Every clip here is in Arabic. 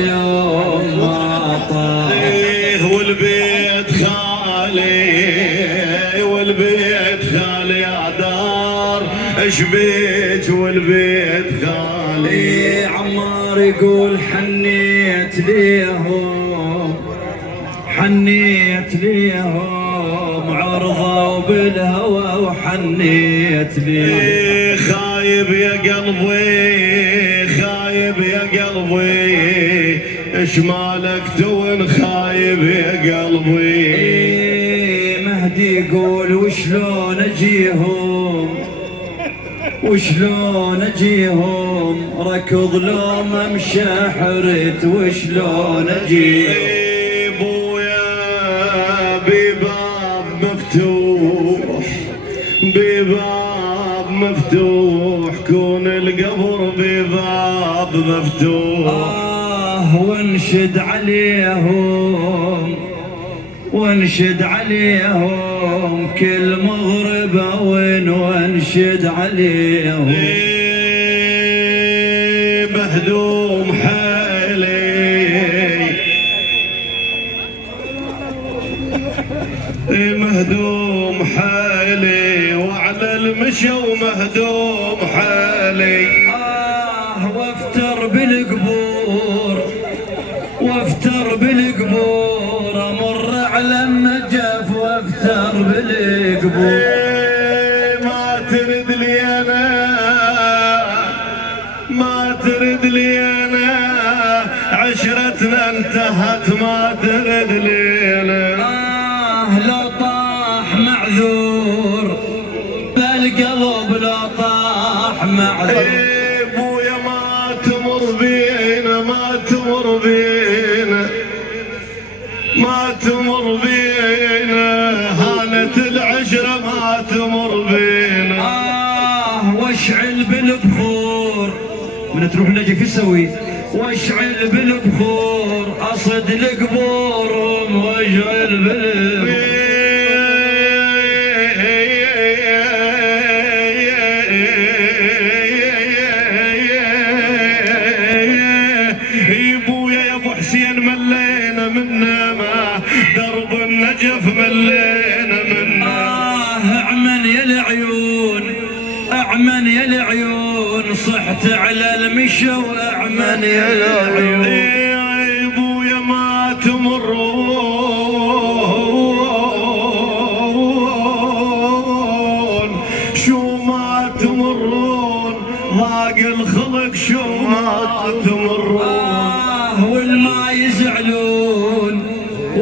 يوم ما طال والبيت خالي والبيت خالي يا دار ايش بيك والبيت خالي. عمار يقول حنيت ليهم عرضوا بالهوى وحنيت ليهم. خايب يا قلبي خايب يا قلبي ايش مالك تون خايب يا قلبي. مهدي يقول وشلون اجيهم ركض لو ما مشى حرت وشلون اجيهم. بويا بباب مفتوح كون القبر بباب مفتوح. وانشد عليهم كل مغربة وانشد عليهم. مهدوم حالي مهدوم حالي وعلى المشى ومهدوم حالي. وافتر بالقبور امر على النجف وافتر بالقبور. ما ترد لي انا عشرتنا انتهت ما ترد لي انا. لو طاح معذور بالقلب لو طاح معذور. بويا ما تمر بينا هانت العشرة ما تمر بينا. واشعل بالبخور من تروح نجي في سوي واشعل بالبخور اصد القبورهم واشعل بالبخور. ملينا منا ما درب النجف ملينا منا. اعمن يا العيون صحت على المشى واعمن يا العيون. ابويا ما تمرون شو ما تمرون ضاق الخلق شو ما تمرون.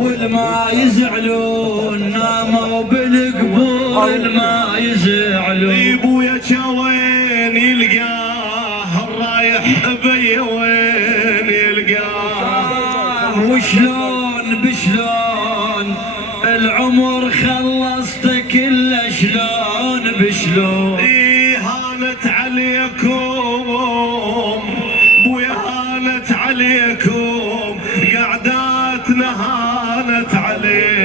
والما يزعلون ناموا بالقبور الما يزعلون. ابويا وين يلقاه الرايح بي وين يلقاه. وشلون بشلون العمر خلصت كل شلون بشلون. هانت عليكم بويا هانت عليكم قعداتنا هانت عليكم.